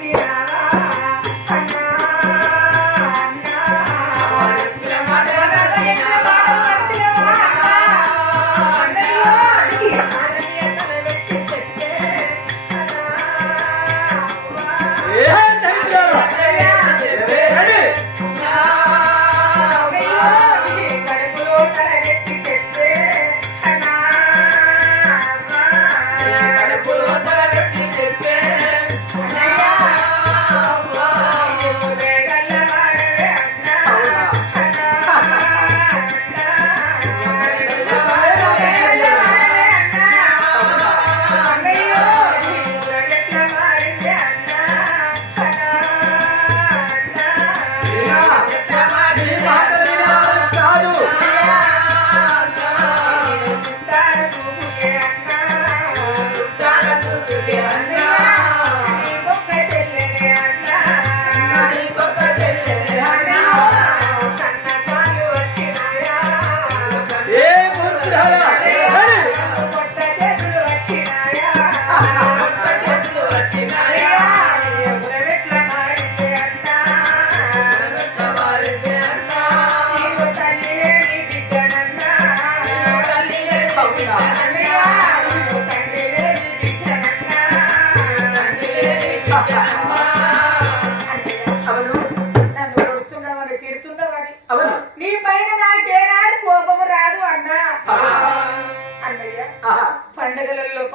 tirar.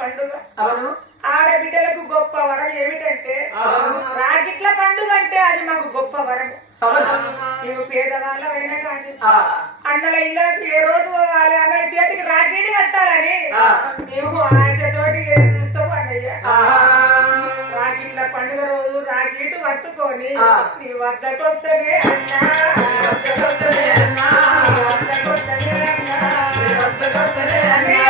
పండుగ? అవును. ఆడబిడ్డలకు గొప్ప వరం ఏమిటంటే నాకిట్ల పండుగ అంటే అది మాకు గొప్ప వరం నువ్వు పేదవాళ్ళమైనా కానీ అన్నల ఇళ్ళకు ఏ రోజు పోవాలి? అన్నల చేతికి రాకేడి కట్టాలని మేము ఆశతోటి ఏం చూస్తావు అన్నయ్య? రాకిట్ల పండుగ రోజు రాకీటు పట్టుకొని నీ వద్దకు వస్తే అన్నా. వద్దకు వస్తేనే అన్నా. వద్దకు వస్తేనే అన్నా.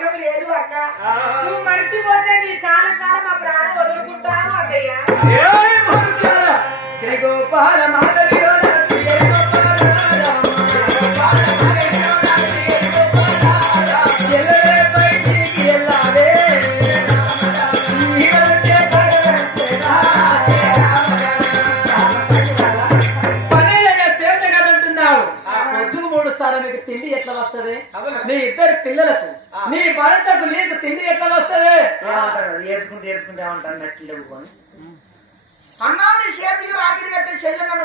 మార్గం లేదు అక్క నువ్వు మర్చిపోతే నీ కాలం కాలం మా ప్రాణం వదులుకుంటాను అక్కయ్య శ్రీ గోపాల తిండి ఎట్లా వస్తది? నీ ఇద్దరు పిల్లలకు నీ భర్తకు నీకు తిండి ఎట్లా వస్తది? ఏడ్చుకుంటే ఏడ్చుకుంటే ఏమంటారు? నెట్లు అన్నా నీ చేతికి రాకిడి కట్టే చెల్లె నన్ను